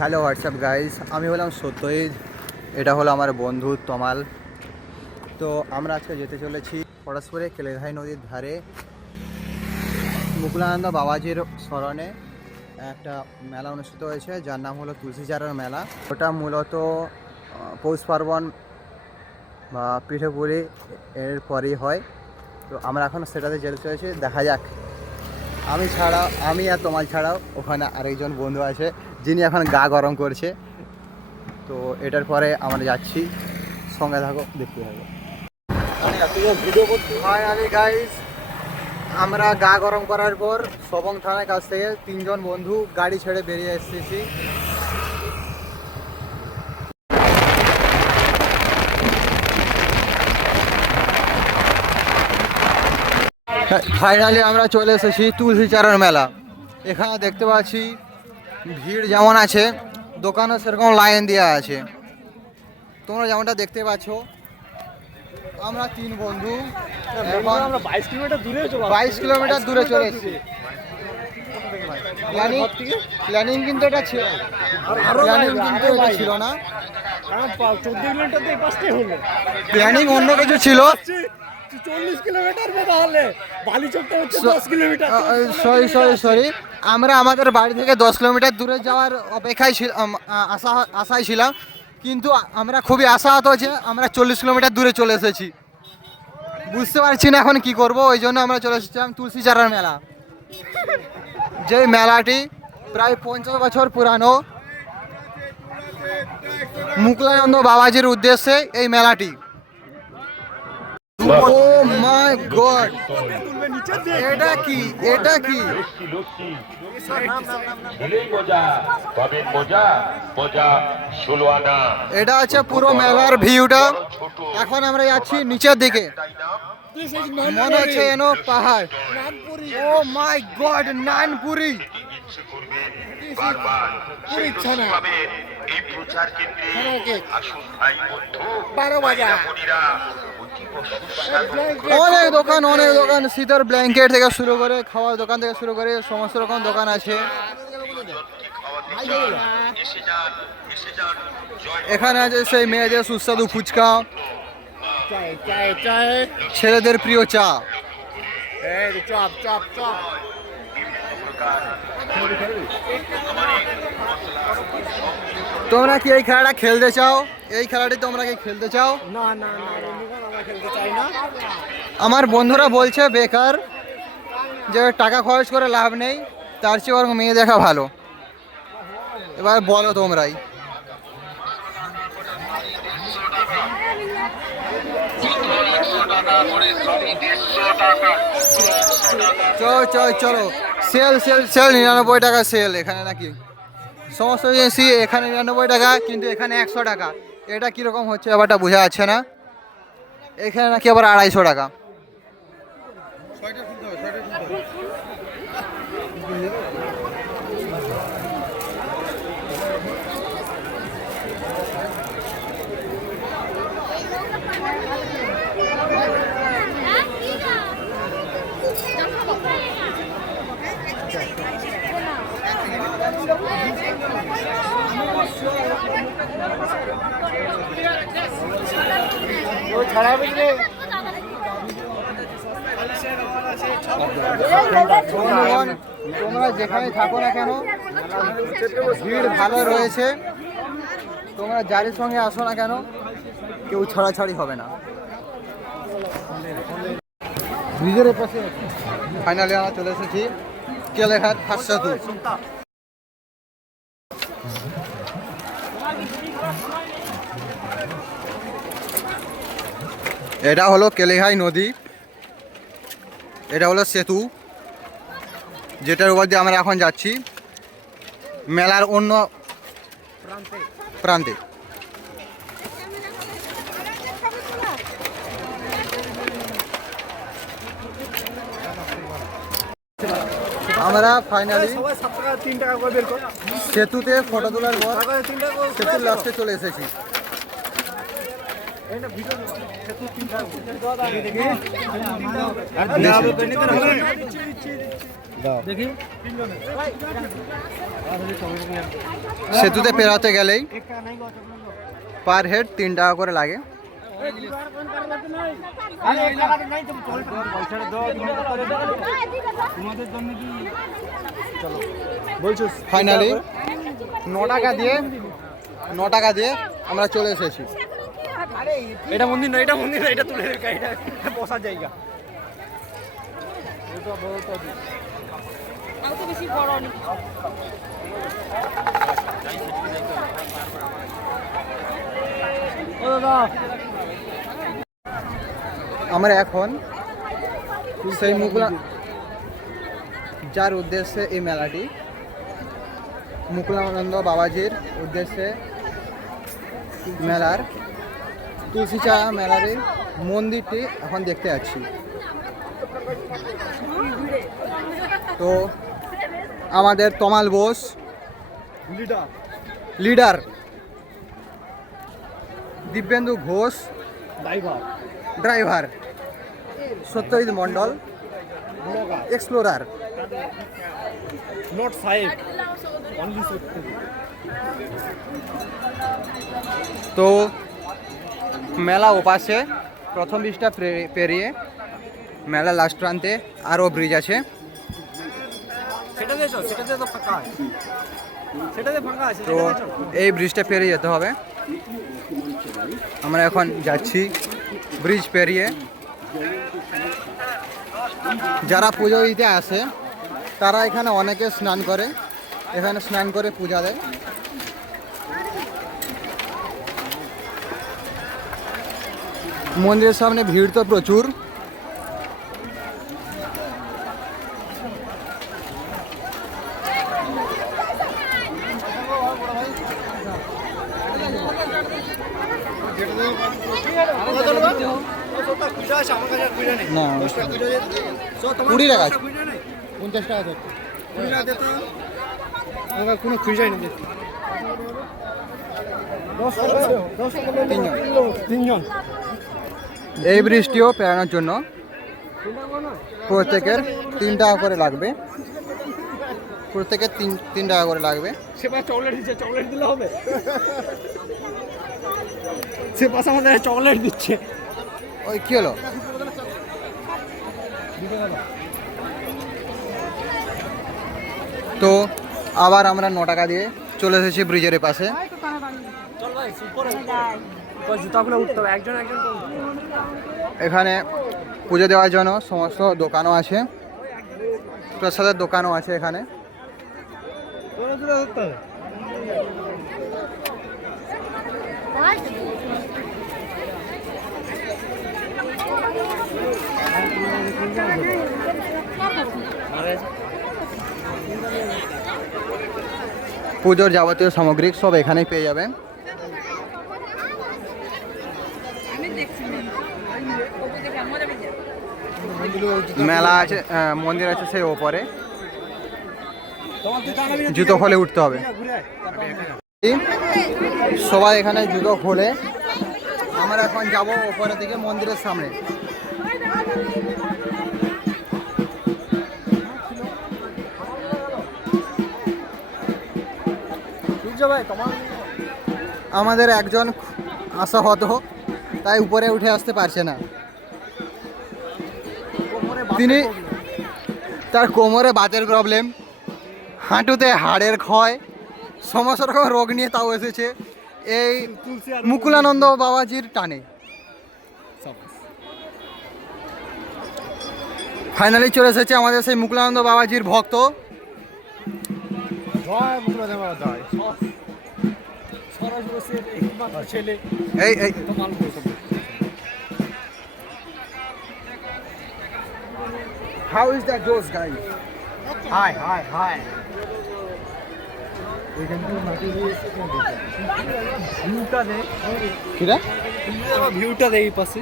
Hello WhatsApp guys আমি হলাম সত্যজিৎ। এটা হলো আমার বন্ধু তমাল। তো আমরা আজকে যেতে চলেছি পরস্পরে কেলেঘাই নদীর ধারে। মুকুলানন্দ বাবাজির স্মরণে একটা মেলা অনুষ্ঠিত হয়েছে, যার নাম হলো তুলসীচারার মেলা। ওটা মূলত পৌষ পার্বণ বা পিঠেপুলি এর পরেই হয়। তো আমরা এখন সেটাতে যেতে চলেছি, দেখা যাক। আমি ছাড়াও, আমি আর তোমার ছাড়াও ওখানে আরেকজন বন্ধু আছে, যিনি এখন গা গরম করছে। তো এটার পরে আমরা যাচ্ছি। সঙ্গে থাকো, দেখতে থাকো। আমরা গা গরম করার পর, সবং থানার কাছ থেকে তিনজন বন্ধু গাড়ি ছেড়ে বেরিয়ে এসেছি। ফাইনালি আমরা চলে এসেছি তুলসী চারার মেলা। এখানে দেখতে পাচ্ছি ভিড় যেমন আছে দোকানও সেরকম লাইন দেওয়া আছে। তোমরা যেমনটা দেখতে পাচ্ছ আমরা তিন বন্ধু বাইশ কিলোমিটার দূরে বাইশ কিলোমিটার দূরে চলে এসেছি। প্ল্যানিং প্ল্যানিং কিন্তু এটা ছিল প্ল্যানিং কিন্তু এটা ছিল না। প্ল্যানিং অন্য কিছু ছিল চল্লিশ কিলোমিটার তাহলে বালি হচ্ছে দশ কিলোমিটার। Sorry sorry sorry. আমরা আমাদের বাড়ি থেকে দশ কিলোমিটার দূরে যাওয়ার অপেক্ষায় ছিল আশা আশায় ছিলাম। কিন্তু আমরা খুবই আশাহত যে আমরা চল্লিশ কিলোমিটার দূরে চলে এসেছি। বুঝতে পারছি না এখন কি করব ওই জন্য আমরা চলে এসেছিলাম তুলসী চারার মেলা। যে মেলাটি প্রায় পঞ্চাশ বছর পুরানো মুকুলানন্দ বাবাজির উদ্দেশ্যে এই মেলাটি। ও মাই গড এটা কি? এটা কি? লক্ষ্মী লক্ষ্মী ছেলেই মজা তবে মজা মজা ষোলো আনা এটা আছে পুরো মেলার ভিউটা। এখন আমরা যাচ্ছি নিচের দিকে। মনে হচ্ছে যেন পাহাড়। Oh my God Nanpuri. বারবার তবে এই প্রচার কেন্দ্রে আসুন ভাই বন্ধু বারো বাজা মনিরা অতীব সুস্বাদু অনেক দোকান অনেক দোকান। শীতের ব্ল্যাঙ্কেট থেকে শুরু করে, খাওয়ার দোকান থেকে শুরু করে, সমস্ত রকম দোকান আছে। এখানে আছে সেই মেয়েদের সুস্বাদু ফুচকা। ছেলেদের প্রিয় চা। চপ তোমরা কি এই খেলাটা খেলতে চাও? এই খেলাটি তোমরা কি খেলতে চাও? না না না খেলতে চাই না। আমার বন্ধুরা বলছে বেকার যে টাকা খরচ করে লাভ নেই তার চেয়ে বরং মেয়ে দেখা ভালো। এবার বলো তোমরাই। চলো চলো চলো। সেল সেল সেল নিরানব্বই টাকা সেল এখানে নাকি। সমস্ত জিনিসই এখানে নিরানব্বই টাকা, কিন্তু এখানে একশো টাকা। এটা কীরকম হচ্ছে ব্যাপারটা বোঝা যাচ্ছে না। এখানে নাকি আবার আড়াইশো টাকা। তোমরা যেখানে থাকো না কেন, ভিড় ভালো রয়েছে। তোমরা যারের সঙ্গে আসো না কেন, কেউ ছড়াছড়ি হবে না। ব্রিজের পাশে ফাইনালি আমরা চলে এসেছি, কেলেঘাট ফাঁসসাতু এটা হলো কেলেহাই নদী। এটা হলো সেতু যেটার উপর দিয়ে আমরা এখন যাচ্ছি। মেলার অন্য প্রান্তে। আমরা ফাইনালি সেতুতে ফটো তোলার পর সেতুর লাস্টে চলে এসেছি। সেতুতে পেরাতে গেলেই পার হেড তিন টাকা করে লাগে। ফাইনালি ন টাকা দিয়ে ন টাকা দিয়ে আমরা চলে এসেছি। এটা মন্দির না এটা মন্দির না এটা তুলে রেখে এটা বসার জায়গা। বেশি বড় আমরা এখন সেই মুকুলা যার উদ্দেশ্যে এই মেলাটি মুকুলানন্দ বাবাজির উদ্দেশ্যে মেলার তুলসীচা মেলার মন্দিরটি এখন দেখতে যাচ্ছি। তো আমাদের Tamal Bose leader. Leader Dibyendu Ghosh driver. Driver Satyajit Mondal explorer. Not সাহেব। তো মেলা ওপাশে প্রথম ব্রিজটা পেরিয়ে মেলা লাস্ট প্রান্তে আরও ব্রিজ আছে। তো এই ব্রিজটা পেরিয়ে যেতে হবে। আমরা এখন যাচ্ছি ব্রিজ পেরিয়ে। যারা পুজো দিতে আসে তারা এখানে অনেকে স্নান করে। এখানে স্নান করে পূজা দেয়। মন্দিরের সামনে ভিড় তো প্রচুর। না কুড়ি টাকা। পঞ্চাশ টাকা আমার কোনো খুঁজাই নেই তিনজন। তিনজন। এই বৃষ্টিও পেরানোর জন্য প্রত্যেকের তিন টাকা করে লাগবে। প্রত্যেকের তিন তিন টাকা করে লাগবে। সে পাশে চকলেট দিচ্ছে চকলেট দিলে হবে। সে পাশে আমাদের চকলেট দিচ্ছে। ওই কী হলো? তো আবার আমরা ন টাকা দিয়ে চলে এসেছি ব্রিজের পাশে। জুতাগুলো উঠতে হবে? একজন একজন এখানে পুজো দেওয়ার জন্য সমস্ত দোকানও আছে, প্রসাদের দোকানও আছে এখানে। পুজোর যাবতীয় সামগ্রী সব এখানেই পেয়ে যাবেন। মেলা আছে মন্দির আছে সেই ওপরে। জুতো খোলে উঠতে হবে। সবাই এখানে জুতো খোলে। আমরা এখন যাব ওপরের দিকে, মন্দিরের সামনে। আমাদের একজন আসা হতো তাই উপরে উঠে আসতে পারছে না। তিনি তার কোমরে বাতের প্রবলেম হাঁটুতে হাড়ের ক্ষয়, সমস্ত রকম রোগ নিয়ে তাও এসেছে। এই মুকুলানন্দ বাবাজির টানে। ফাইনালি চলে এসেছে আমাদের সেই মুকুলানন্দ বাবাজির ভক্ত। জয় মুকুলা দেবা জয় ছেলে এই এই। হাউ ইজ দ্যাট জোস গাই হাই হাই হাই ভিউটা দে। কিরা? ভিউটা দে এই পাশে।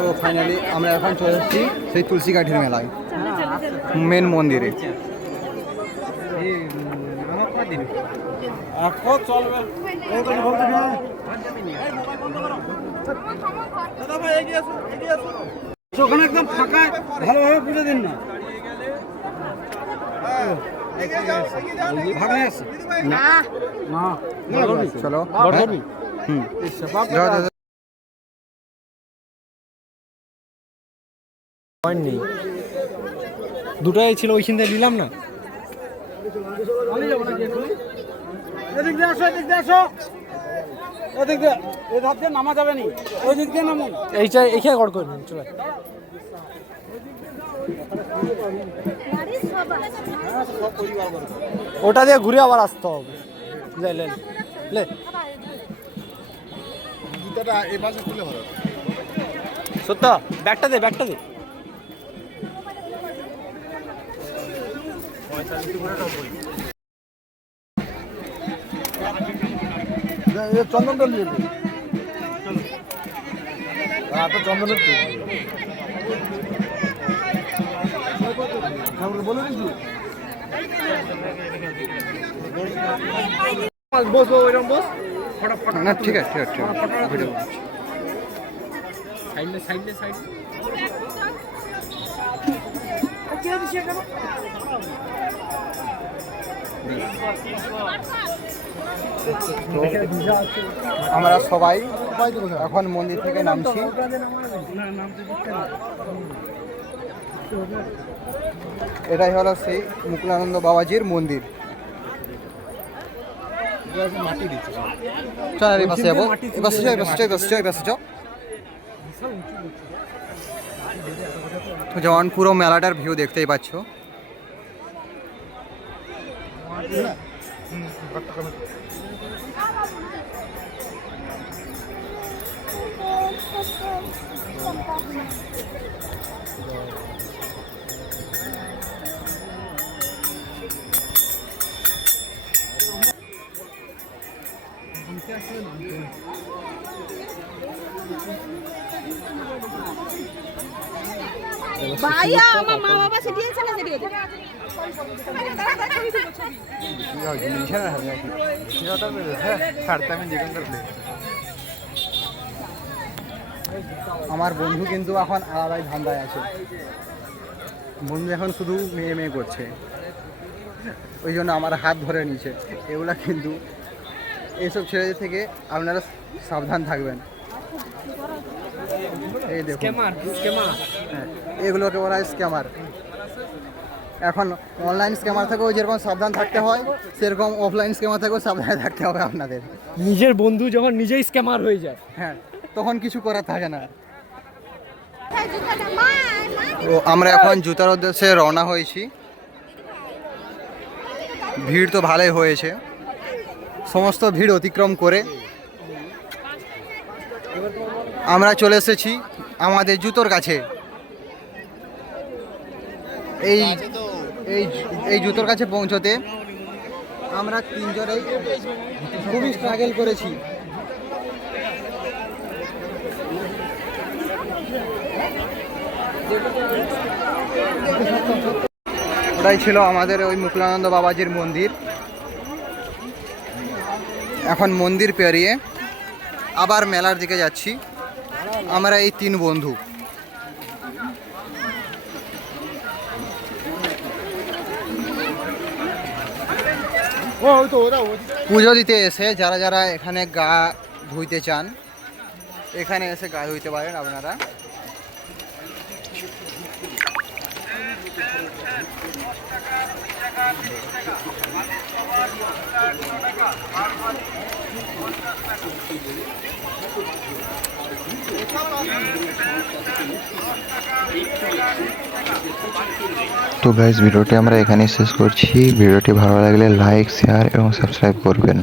তো ফাইনালি আমরা এখন চলে এসেছি সেই তুলসী কাঠির মেলায় মেন মন্দিরে। ওখানে একদম ফাঁকা ভালোভাবে বুঝে দিন না। ভাড়ায় আছে। না। চলো। হুম। পয়েন্ট নেই দুটাই ছিল ওইখান থেকে নিলাম না। এদিক দিয়ে আসো এদিক দিয়ে আসো। এদিক দিয়ে ধাপ দিয়ে নামা যাবে নি। ওই দিক দিয়ে নামুন এইটা এইখানে গড় করে নিন চলে। ওটা দিয়ে ঘুরে আবার আসতে হবে। লে লে লে। সত্য ব্যাগটা দে ব্যাগটা দে। চন্দনটা নিয়ে তো চন্দনের তো বলে দিচ্ছি বস বস ওইরকম বস না ঠিক আছে ঠিক আছে ঠিক আছে ভিডিও করছি। সাইডে সাইডে আমরা সবাই এখন মন্দির থেকে নামছি। এটাই হলো সেই মুকুলানন্দ বাবাজির মন্দির। যাব। তো যেমন পুরো মেলাটার ভিউ দেখতেই পাচ্ছ। ভাইয়া আমার মা বাবা সেটিয়েছে না সেটিয়েছে আমার বন্ধু কিন্তু এখন আলাদাই ধান্দায় আছে। বন্ধু এখন শুধু মেয়ে মেয়ে করছে। ওই জন্য আমার হাত ধরে নিয়েছে। এগুলা কিন্তু এইসব ছেলেদের থেকে আপনারা সাবধান থাকবেন। এই দেখুন। Scammer scammer. হ্যাঁ, এগুলোকে বলা হয় স্ক্যামার। এখন অনলাইন স্ক্যামার থেকেও যেরকম সাবধান থাকতে হয় সেরকম অফলাইন স্ক্যামার থেকেও সাবধানে থাকতে হবে আপনাদের। নিজের বন্ধু যখন নিজেই স্ক্যামার হয়ে যায়। হ্যাঁ তখন কিছু করার থাকে না। তো আমরা এখন জুতার উদ্দেশ্যে রওনা হয়েছি। ভিড় তো ভালোই হয়েছে। সমস্ত ভিড় অতিক্রম করে আমরা চলে এসেছি আমাদের জুতোর কাছে। এই এই এই জুতোর কাছে পৌঁছতে আমরা তিনজনেই খুবই স্ট্রাগল করেছি। ওটাই ছিল আমাদের ওই মুকুলানন্দ বাবাজির মন্দির। এখন মন্দির পেরিয়ে আবার মেলার দিকে যাচ্ছি। আমরা এই তিন বন্ধু। পুজো দিতে এসে যারা যারা এখানে গা ধুইতে চান, এখানে এসে গা ধুইতে পারেন আপনারা। তো গাইজ ভিডিওটি আমরা এখানেই শেষ করছি। ভিডিওটি ভালো লাগলে লাইক শেয়ার এবং সাবস্ক্রাইব করবেন।